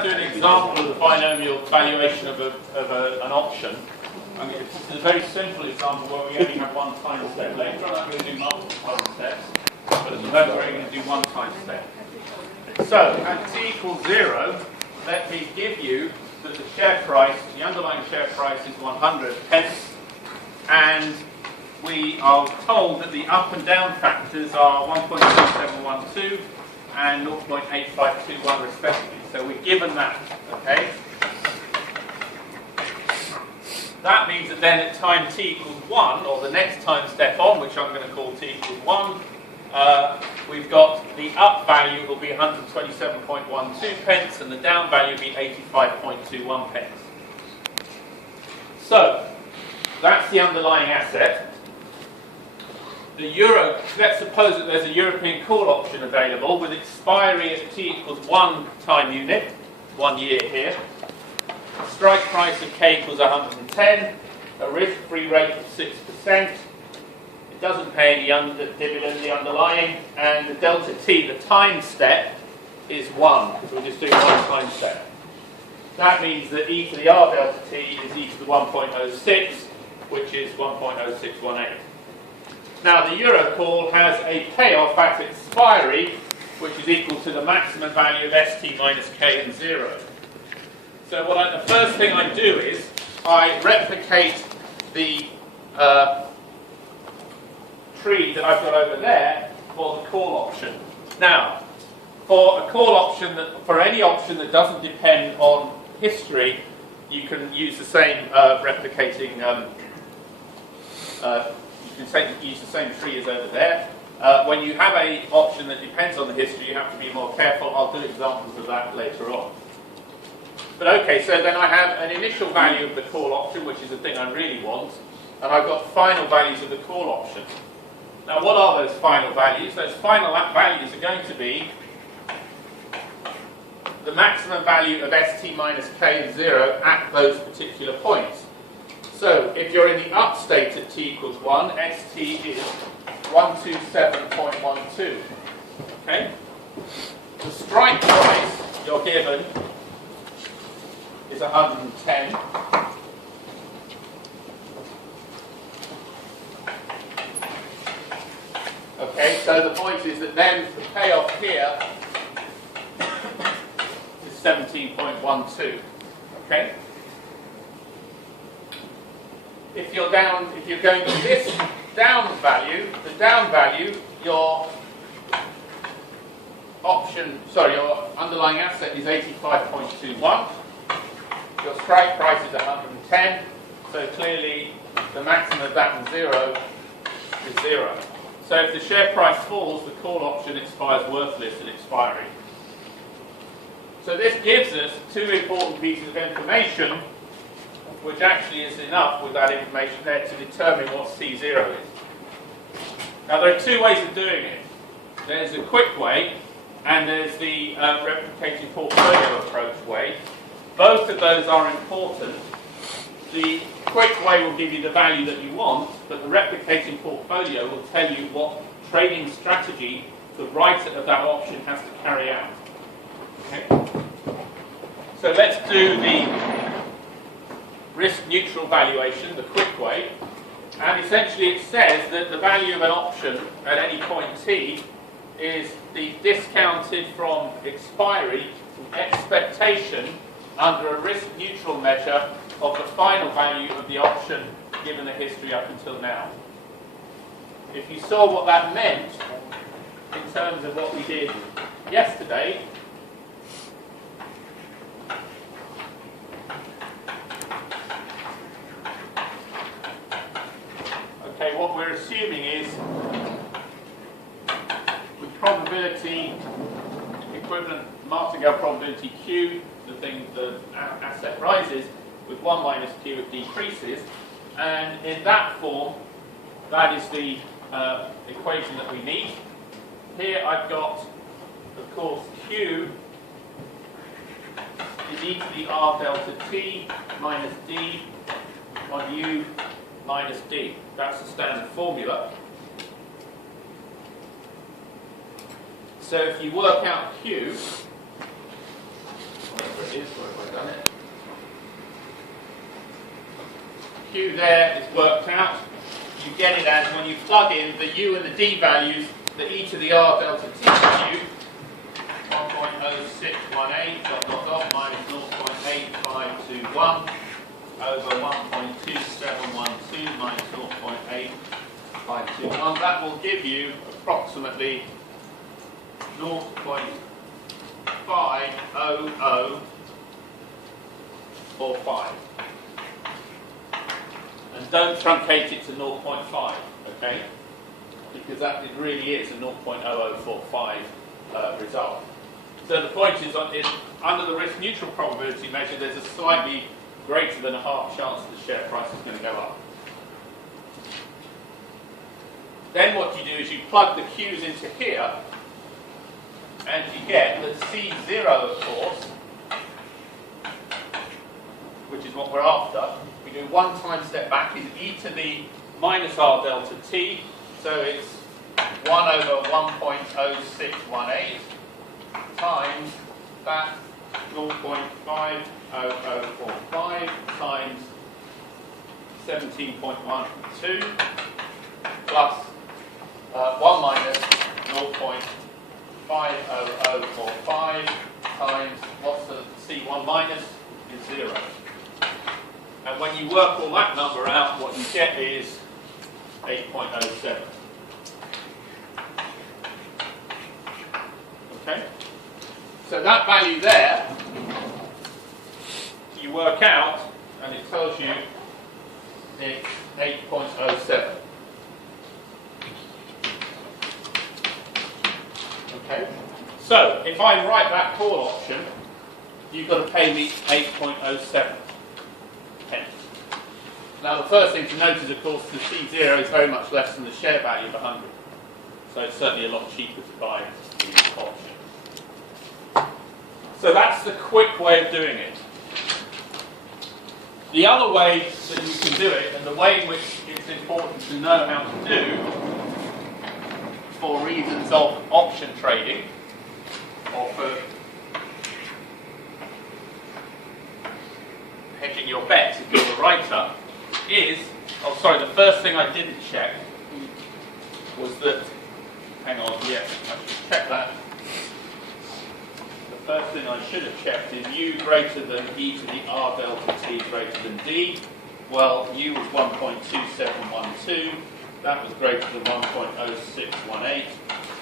Do an example of the binomial valuation of an option. It's a very simple example where we only have one time step. Later on I'm going to do multiple time steps, but at the moment we're only going to do one time step. So at t equals 0, let me give you that the share price, the underlying share price is 100 pence, and we are told that the up and down factors are 1.2712 and 0.8521 respectively. So we're given that, okay? That means that then at time t equals 1, or the next time step on, which I'm going to call t equals 1, we've got the up value will be 127.12 pence and the down value will be 85.21 pence. So, that's the underlying asset. The euro, let's suppose that there's a European call option available with expiry at t equals 1 time unit, 1 year here. Strike price of k equals 110, a risk-free rate of 6%. It doesn't pay any dividend, the underlying, and the delta t, the time step, is 1. So we're just doing one time step. That means that e to the r delta t is e to the 1.06, which is 1.0618. Now the euro call has a payoff at expiry, which is equal to the maximum value of st minus k and 0. So the first thing I do is I replicate the tree that I've got over there for the call option. Now, for a call option, for any option that doesn't depend on history, you can use the same replicating. You can use the same tree as over there. When you have an option that depends on the history, you have to be more careful. I'll do examples of that later on. But okay, so then I have an initial value of the call option, which is the thing I really want, and I've got final values of the call option. Now what are those final values? Those final values are going to be the maximum value of st minus k and 0 at those particular points. So if you're in the up state at t equals 1, st is 127.12. Okay? The strike price you're given is 110. Okay, so the point is that then the payoff here is 17.12. Okay? If you're going to this down value, the down value, your underlying asset is 85.21. Your strike price is 110, so clearly the maximum of that and 0 is 0. So if the share price falls, the call option expires worthless at expiry. So this gives us two important pieces of information, which actually is enough with that information there to determine what C0 is. Now there are two ways of doing it. There's a quick way, and there's the replicating portfolio approach way. Both of those are important. The quick way will give you the value that you want, but the replicating portfolio will tell you what trading strategy the writer of that option has to carry out. Okay? So let's do the risk-neutral valuation, the quick way. And essentially it says that the value of an option at any point t is the discounted from expiry expectation under a risk-neutral measure of the final value of the option given the history up until now. If you saw what that meant in terms of what we did yesterday, okay, what we're assuming is with probability equivalent martingale probability Q, the asset rises, with 1 minus Q it decreases, and in that form that is the equation that we need. Here I've got, of course, Q is e to the r delta t minus d on u minus d. That's the standard formula. So if you work out Q, it is. Where have I done it? Q there is worked out. You get it as when you plug in the U and the D values, the e to the r delta t value, 1.0618 dot dot dot minus 0.8521 over 1.2712 minus 0.8521. That will give you approximately 0.50045. And don't truncate it to 0.5, okay? Because that it really is a 0.0045 result. So the point is, under the risk neutral probability measure, there's a slightly greater than a half chance the share price is going to go up. Then what you do is you plug the Q's into here, and you get that C0, of course, which is what we're after. We do one time step back, is e to the minus r delta t, so it's 1 over 1.0618 times that 0.50045 times 17.12 plus 1 minus 0.50045 times, what's the C1 minus, is 0. And when you work all that number out, what you get is 8.07. Okay? So that value there, you work out, and it tells you it's 8.07. Okay? So, if I write that call option, you've got to pay me 8.07 pence. Now, the first thing to note is, of course, the C0 is very much less than the share value of 100. So it's certainly a lot cheaper to buy the option. So that's the quick way of doing it. The other way that you can do it, and the way in which it's important to know how to do, for reasons of option trading, or for hedging your bets if you're the writer, is, oh sorry, the first thing I didn't check was that, hang on, yes, I should check that. The first thing I should have checked is U greater than e to the r delta t greater than d. Well, U was 1.2712, that was greater than 1.0618,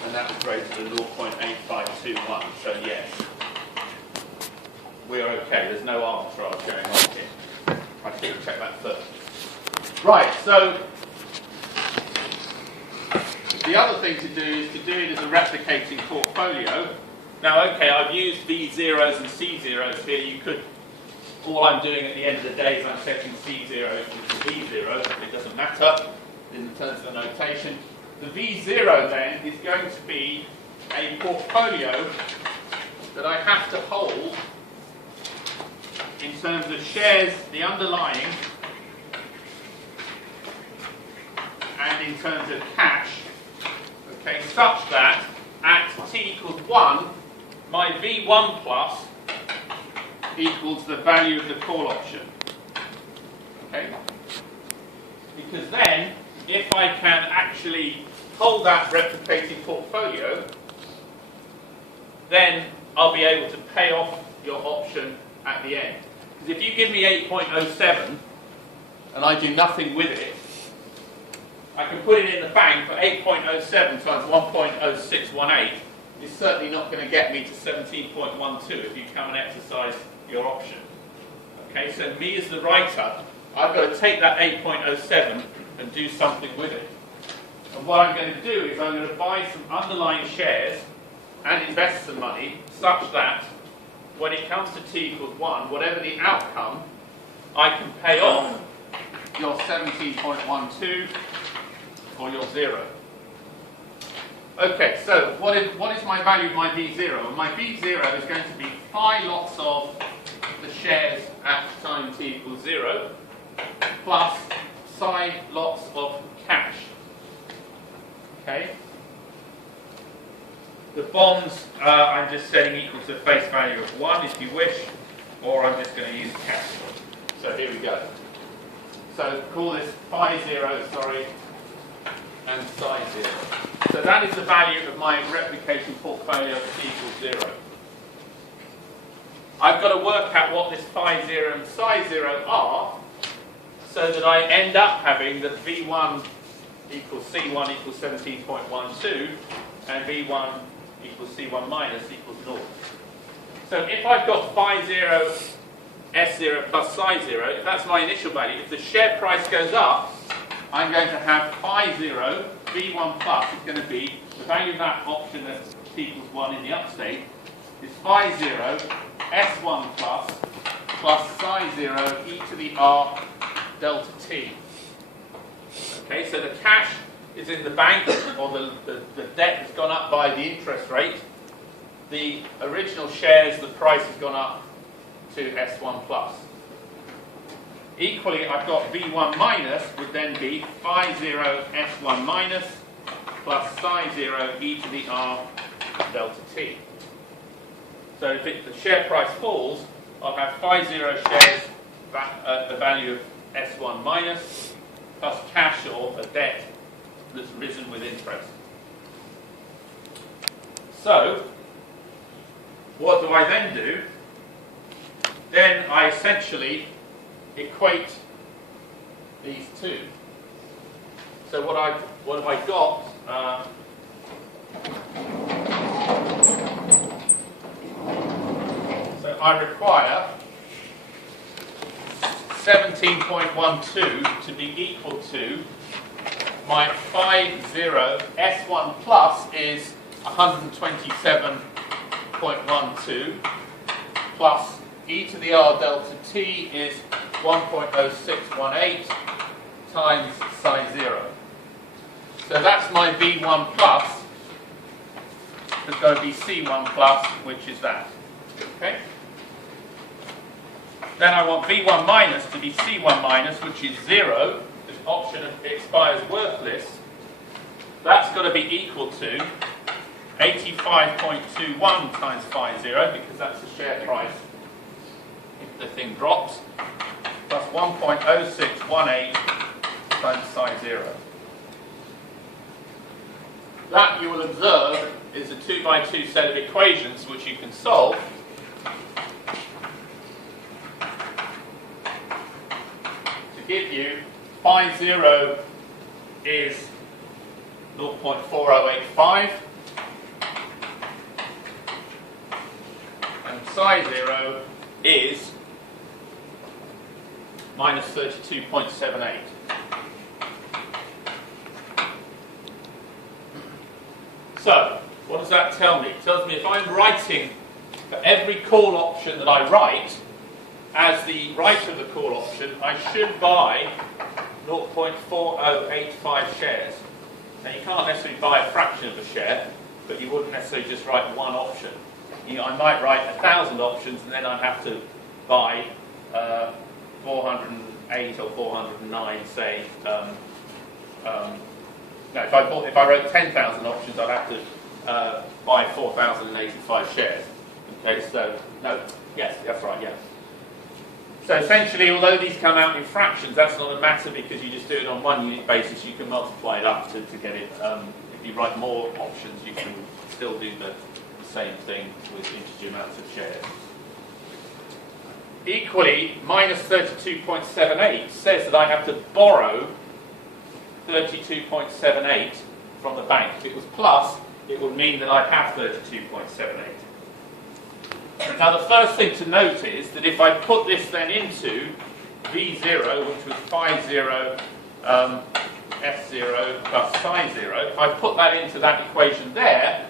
and that was greater than 0.8521, so yes. We're okay, there's no arbitrage going on here. I should have checked that first. Right, so the other thing to do is to do it as a replicating portfolio. Now, okay, I've used V0s and C0s here. You could, all I'm doing at the end of the day is I'm setting C0 to V0, it doesn't matter in terms of the notation. The V0 then is going to be a portfolio that I have to hold in terms of shares, the underlying, and in terms of cash, okay, such that at t equals 1, my V1 plus equals the value of the call option. Okay? Because then, if I can actually hold that replicating portfolio, then I'll be able to pay off your option at the end. Because if you give me 8.07 and I do nothing with it, I can put it in the bank, but 8.07 times 1.0618 is certainly not going to get me to 17.12 if you come and exercise your option. Okay, so me as the writer, I've got to take that 8.07 and do something with it. And what I'm going to do is I'm going to buy some underlying shares and invest some money such that when it comes to t equals 1, whatever the outcome, I can pay off your 17.12 or your 0. Okay, so what is my value of my V0? Well, my V0 is going to be phi lots of the shares at time t equals 0 plus psi lots of cash. Okay? The bonds, I'm just setting equal to face value of 1 if you wish. or I'm just going to use cash. So here we go. So call this phi 0, sorry, and psi 0. So that is the value of my replication portfolio t equals 0. I've got to work out what this phi 0 and psi 0 are, so that I end up having that V1 equals C1 equals 17.12 and V1 equals C1 minus equals 0. So if I've got phi 0, S0 plus psi 0, if that's my initial value, if the share price goes up, I'm going to have phi 0, V1 plus is going to be, the value of that option at t equals 1 in the upstate, is phi 0, S1 plus psi 0 e to the r delta t. Okay, so the cash is in the bank, or the debt has gone up by the interest rate. The original shares, the price has gone up to S1 plus. Equally, I've got V1 minus would then be phi 0 S1 minus plus psi 0 e to the r delta t. So if the share price falls, I'll have phi 0 shares the value of S1 minus plus cash or a debt that's risen with interest. So, what do I then do? Then I essentially equate these two. So what have I got? So I require 17.12 to be equal to my phi 0 S1 plus is 127.12 plus e to the r delta t is 1.0618 times psi 0. So that's my V1 plus. There's going to be C1 plus, which is that. Okay? Then I want V1 minus to be C1 minus, which is 0. This option expires worthless. That's got to be equal to 85.21 times phi 0, because that's the share price if the thing drops, plus 1.0618 times psi 0. That, you will observe, is a 2 by 2 set of equations which you can solve. To give you phi 0 is 0.4085 and psi 0 is minus 32.78. So, what does that tell me? It tells me if I'm writing for every call option that I write, as the writer of the call option, I should buy 0.4085 shares. Now you can't necessarily buy a fraction of a share, but you wouldn't necessarily just write one option. I might write 1,000 options and then I'd have to buy 408 or 409, say. No, if I wrote 10,000 options, I'd have to buy 4,085 shares. Okay, so, no, yes, that's right, yes. So essentially, although these come out in fractions, that's not a matter because you just do it on 1 unit basis. You can multiply it up to get it. If you write more options, you can still do the same thing with integer amounts of shares. Equally, minus 32.78 says that I have to borrow 32.78 from the bank. If it was plus, it would mean that I'd have 32.78. Now the first thing to note is that if I put this then into V0, which was phi 0 S0 plus psi 0, if I put that into that equation there,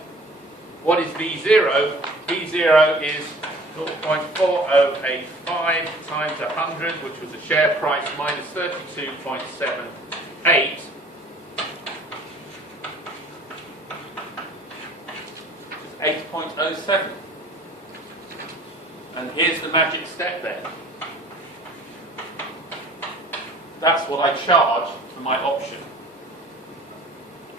what is V0? V0 is 0.4085 times 100, which was the share price, minus 32.78. 8.07. And here's the magic step then. That's what I charge for my option.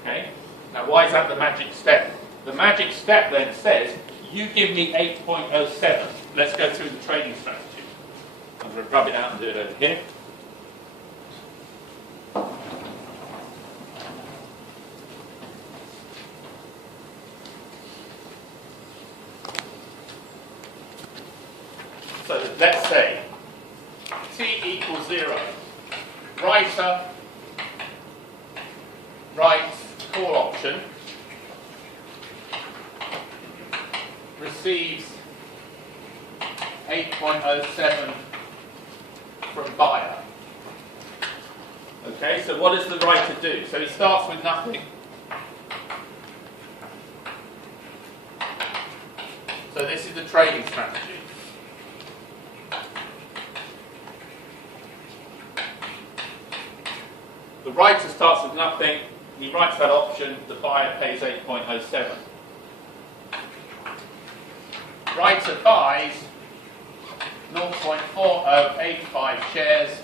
Okay? Now why is that the magic step? The magic step then says, you give me 8.07. let's go through the trading strategy. I'm going to rub it out and do it over here. So let's say t equals 0. Writer writes call option, receives 8.07 from buyer. Okay, so what does the writer do? So he starts with nothing. So this is the trading strategy. The writer starts with nothing, he writes that option, the buyer pays 8.07. Writer buys 0.4085 shares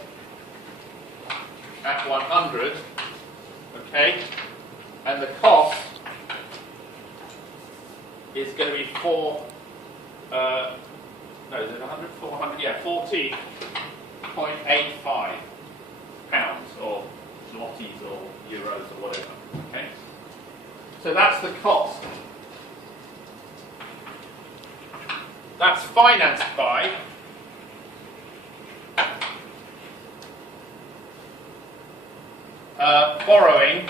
at 100, okay, and the cost is going to be 40.85 pounds or zlotys or euros or whatever, okay. So that's the cost. That's financed by borrowing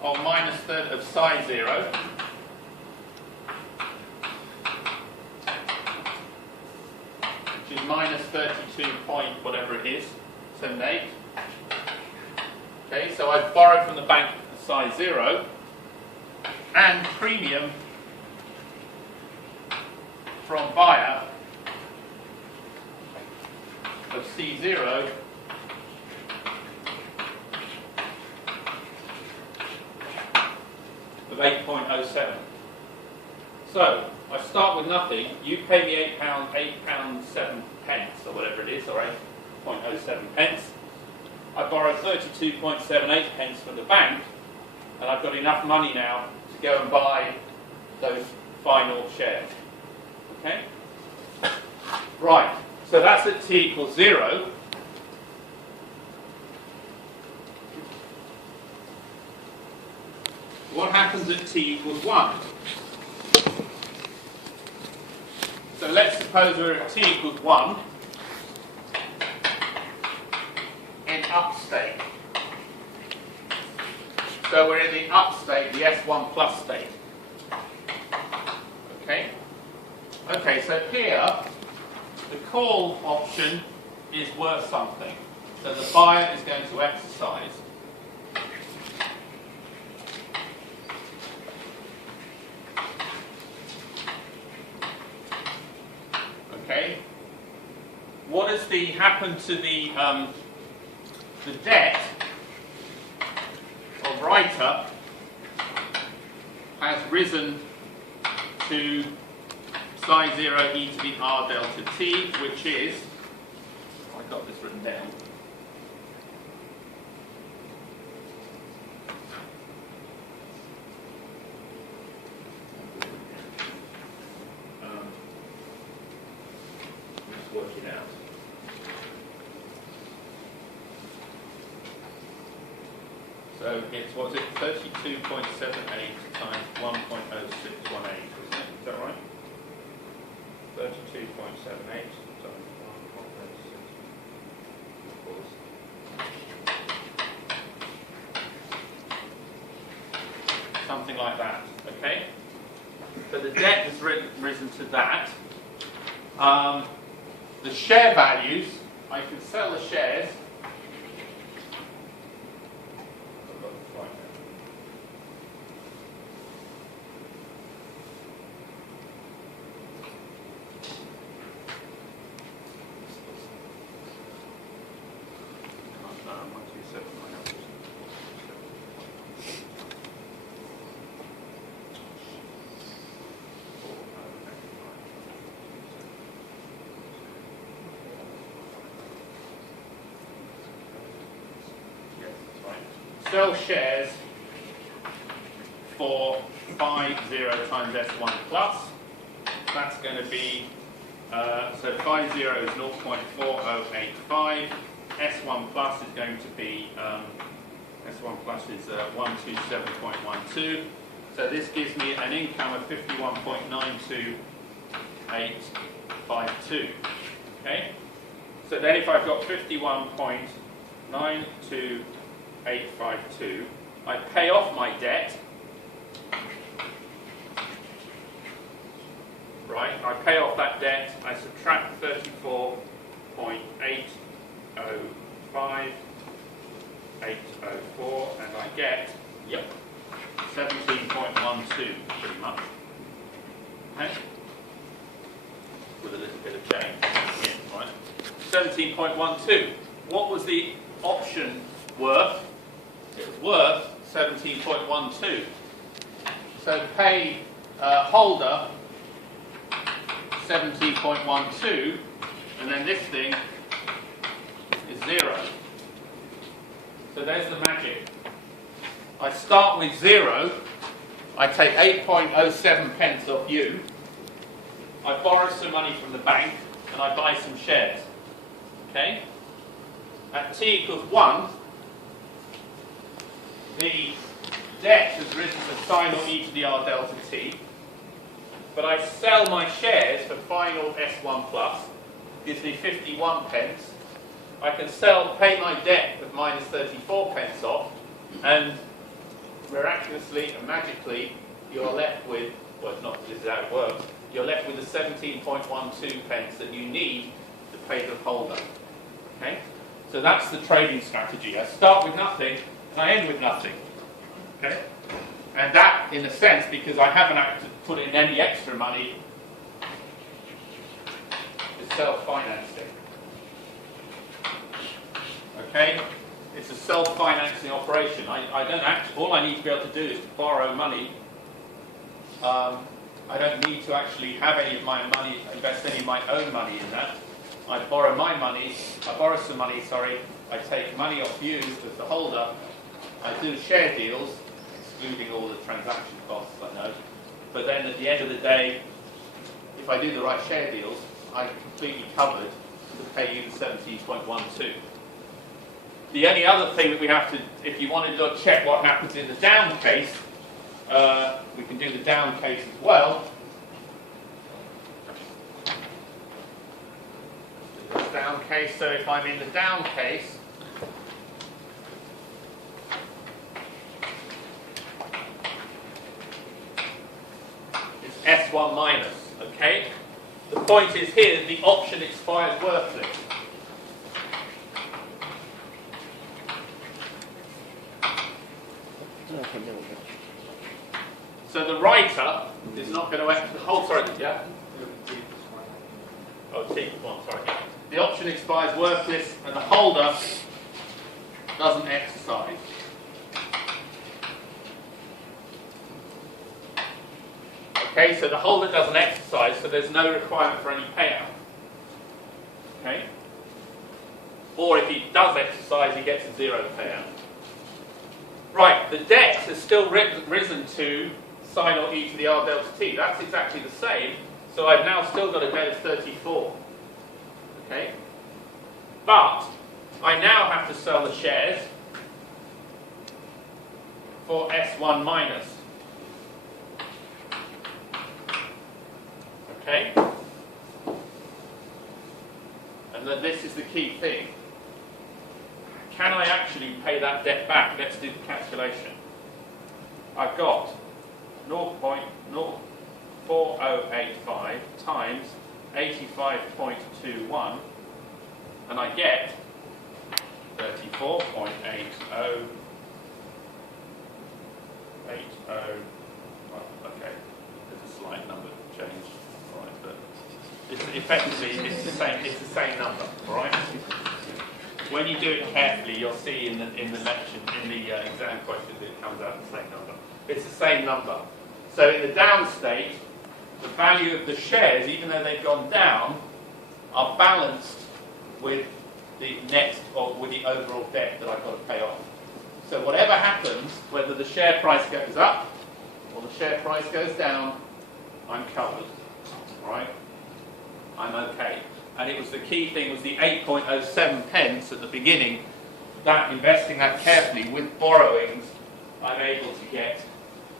of minus third of psi 0, which is minus 32 point whatever it is, 78. Okay, so I've borrowed from the bank psi 0 and premium from buyer of C0 of 8.07. So I start with nothing. You pay me £8.07 or whatever it is, or 8.07 pence. I borrow 32.78 pence from the bank, and I've got enough money now to go and buy those final shares. Okay? Right, so that's at t equals 0. What happens at t equals 1? So let's suppose we're at t equals 1 in up state. So we're in the up state, the S1 plus state. Okay? Okay, so here, the call option is worth something. So the buyer is going to exercise. Okay? What has happened to the debt of writer has risen to psi 0 e to the r delta t, which is, I got this written down, let's work it out. So it's, what was it, 32.78 times 1.0618, isn't it? Is that right? 32.78 times 1.06 equals something like that, okay? So the debt has risen to that. The share values, I can sell the shares. Sell shares for 50 times S1 plus. That's going to be, so 50 is 0.4085. S1 plus is going to be, S1 plus is 127.12. So this gives me an income of 51.92852. Okay? So then if I've got 51.92852, I pay off my debt. Right, I pay off that debt, I subtract 34.805, 804, and I get, 17.12 pretty much. Okay? With a little bit of change. Yeah, right. 17.12. What was the option worth? It was worth 17.12. So pay holder 17.12, and then this thing is 0. So there's the magic. I start with 0, I take 8.07 pence off you, I borrow some money from the bank, and I buy some shares. Okay? At t equals 1, the debt has risen to sin or e to the r delta t, but I sell my shares for final S1 plus, gives me 51 pence. I can pay my debt of minus 34 pence off, and miraculously and magically, you're left with, well, it's not, this is how it works, you're left with the 17.12 pence that you need to pay the holder. Okay? So that's the trading strategy. I start with nothing, and I end with nothing. Okay? And that, in a sense, because I haven't had to put in any extra money, is self-financing. Okay? It's a self-financing operation. I don't actually, all I need to be able to do is to borrow money. I don't need to actually have any of my money, invest any of my own money in that. I borrow some money, I take money off you as the holder, I do share deals, excluding all the transaction costs, I know. But then at the end of the day, if I do the right share deals, I'm completely covered to pay you the 17.12. The only other thing that we have to, if you wanted to check what happens in the down case, we can do the down case as well. Down case, so if I'm in the down case, it's S1 minus, okay? The point is here, the option expires worthless. So the writer is not going to hold, sorry, yeah? Oh, T1, sorry. The option expires worthless and the holder doesn't exercise. Okay, so the holder doesn't exercise, so there's no requirement for any payout. Okay? Or if he does exercise, he gets a 0 payout. Right, the debt has still risen to sin or e to the r delta t. That's exactly the same, so I've now still got a debt of 34. Okay? But I now have to sell the shares for S1 minus. Okay? And then this is the key thing. Can I actually pay that debt back? Let's do the calculation. I've got 0.04085 times 85.21, and I get 34.8080. Well, okay, there's a slight number change, all right, but effectively it's the same number, all right. When you do it carefully, you'll see in the lecture, in the exam questions, it comes out the same number. It's the same number. So in the down state, the value of the shares, even though they've gone down, are balanced with the net or with the overall debt that I've got to pay off. So whatever happens, whether the share price goes up or the share price goes down, I'm covered, right? I'm okay. And it was the key thing was the 8.07 pence at the beginning, that investing that carefully with borrowings, I'm able to get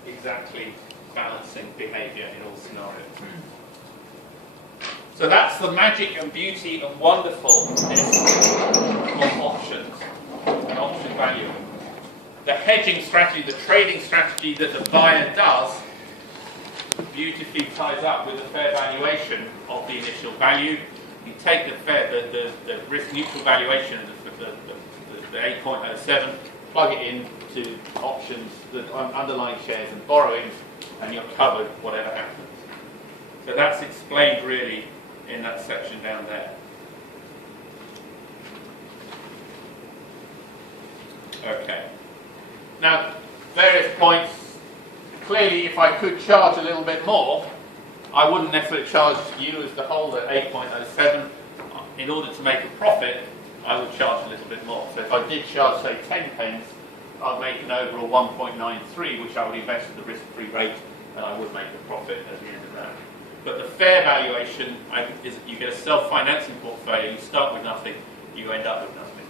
exactly balancing behaviour in all scenarios. So that's the magic and beauty and wonderfulness of options and option value. The hedging strategy, the trading strategy that the buyer does beautifully ties up with the fair valuation of the initial value. You take the risk neutral valuation of the 8.07, plug it into options, the underlying shares and borrowings, and you're covered whatever happens. So that's explained really in that section down there. Okay. Now, various points. Clearly, if I could charge a little bit more, I wouldn't necessarily charge you as the holder 8.07. In order to make a profit, I would charge a little bit more. So if I did charge, say, 10 pence, I'd make an overall 1.93, which I would invest at the risk-free rate, and I would make a profit at the end of that. But the fair valuation is you get a self-financing portfolio. You start with nothing, you end up with nothing.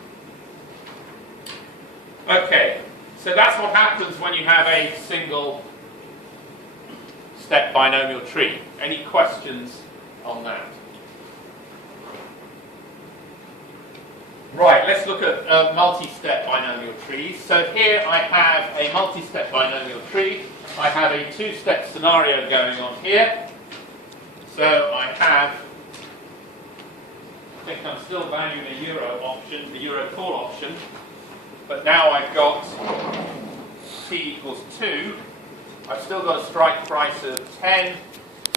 Okay, so that's what happens when you have a single step binomial tree. Any questions on that? Right, let's look at multi-step binomial trees. So here I have a multi-step binomial tree. I have a two-step scenario going on here. So I think I'm still valuing a euro option, the euro call option, but now I've got t equals 2. I've still got a strike price of 10,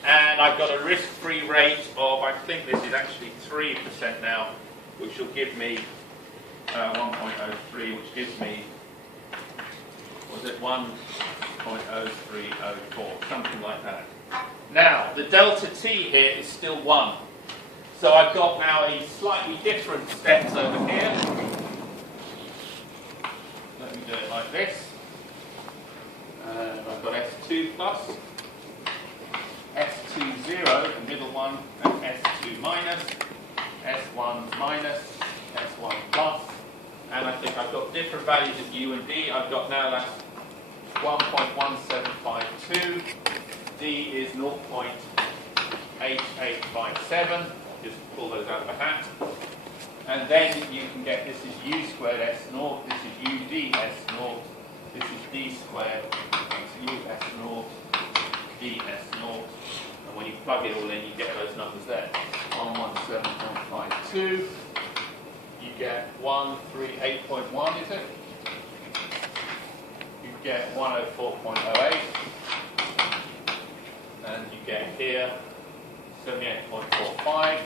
and I've got a risk-free rate of, I think this is actually 3% now, which will give me 1.03, which gives me, was it 1.0304, something like that. Now, the delta t here is still 1. So I've got now a slightly different steps over here. Let me do it like this. And I've got S2 plus, S2 0, the middle one, and S2 minus, S1 minus, S1 plus, and I think I've got different values of U and D. I've got now that's 1.1752, D is 0.8857, just pull those out of the hat, and then you can get, this is U squared S naught, this is UD S naught, this is D squared, it's U S naught, D S naught, and when you plug it all in, you get those numbers there. 117.52, you get 138.1, is it? You get 104.08, and you get here 78.45,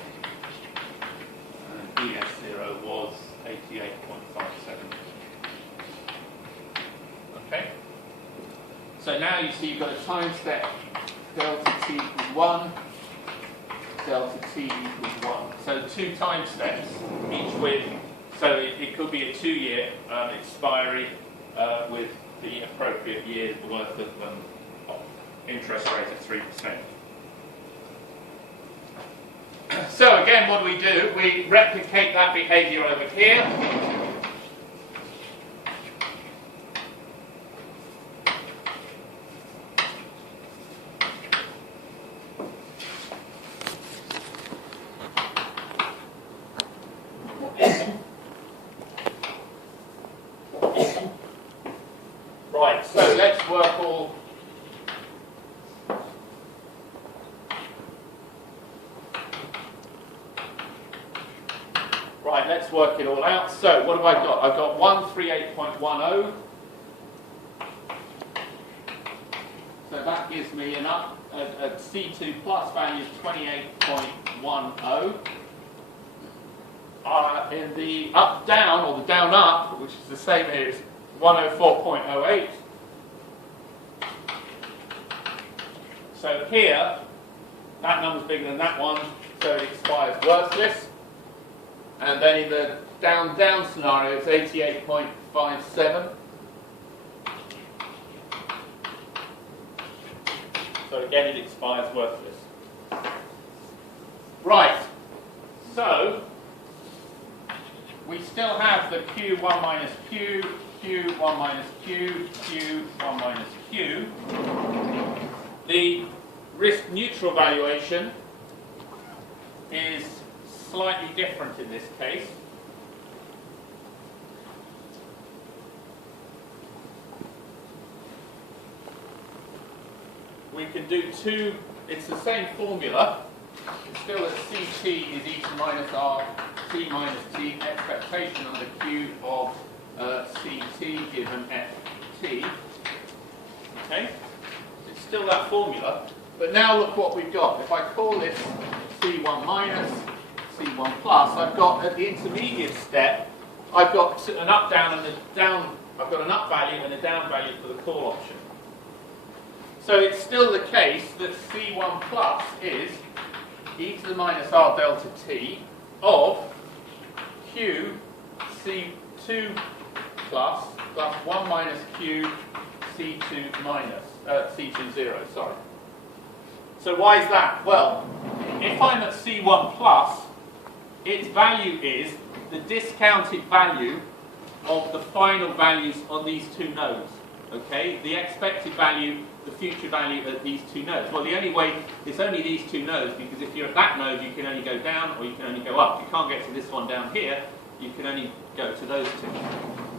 and DS0 was 88.57. Okay? So now you see you've got a time step delta t equals 1, delta t equals 1. So 2 time steps, each with, so it could be a 2-year expiry with the appropriate year's worth of interest rate of 3%. So again, what do? We replicate that behaviour over here. Right, so let's work all. Right, let's work it all out. So what have I got? I've got 138.10. So that gives me a C2 plus value of 28.10. In the up down, or the down up, which is the same here, is 104.08. So here, that number's bigger than that one, so it expires worthless. And then in the down scenario, it's 88.57. So again, it expires worthless. Right. So we still have the Q1 minus Q, Q1 minus Q, Q1 minus Q. The risk neutral valuation is slightly different in this case. We can do two, it's the same formula. It's still that Ct is e to minus r, t minus t, expectation on the Q of Ct given ft. Okay? It's still that formula. But now look what we've got. If I call this C1 minus, C1 plus, I've got at the intermediate step, I've got an up down and a down, I've got an up value and a down value for the call option. So it's still the case that C1 plus is e to the minus r delta t of Q C2 plus 1 minus Q C2 minus, C2 0, sorry. So why is that? Well, if I'm at C1 plus, its value is the discounted value of the final values on these two nodes. Okay, the expected value, the future value at these two nodes. Well, the only way, it's only these two nodes, because if you're at that node, you can only go down or you can only go up. You can't get to this one down here, you can only go to those two.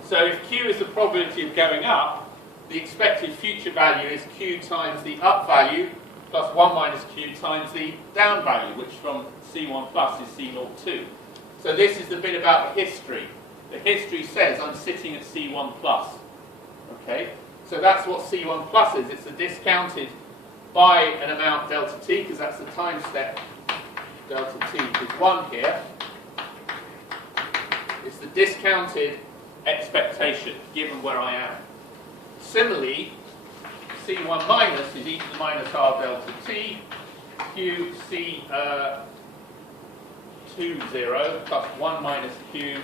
So if Q is the probability of going up, the expected future value is Q times the up value plus 1 minus Q times the down value, which from C1 plus is C02. So this is the bit about the history. The history says I'm sitting at C1 plus. Okay? So that's what C1 plus is. It's the discounted by an amount delta t, because that's the time step delta t is 1 here. It's the discounted expectation given where I am. Similarly, C1 minus is e to the minus r delta t, Q C2 0 plus 1 minus Q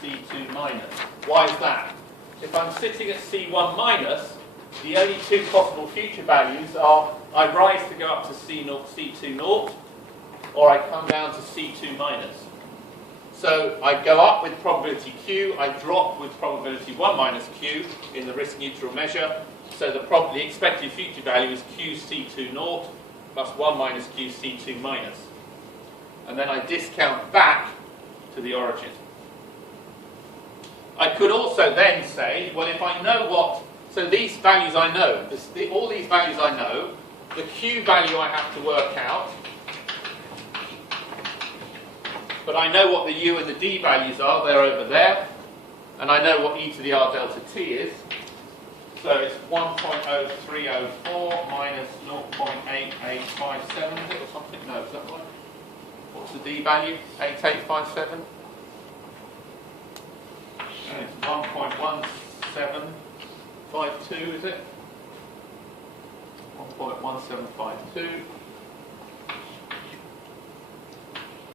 C2 minus. Why is that? If I'm sitting at C1 minus, the only two possible future values are I rise to go up to C0, C2 naught, or I come down to C2 minus. So I go up with probability Q, I drop with probability 1 minus Q in the risk neutral measure. So the expected future value is Q C2 naught plus 1 minus Q C2 minus. And then I discount back to the origin. I could also then say, well, if I know what, so these values I know, all these values I know, the Q value I have to work out, but I know what the U and the D values are, they're over there, and I know what e to the r delta t is. So it's 1.0304 minus 0.8857, is it, or something? No, is that right? What's the D value? 8857? And it's 1.1752, is it? 1.1752.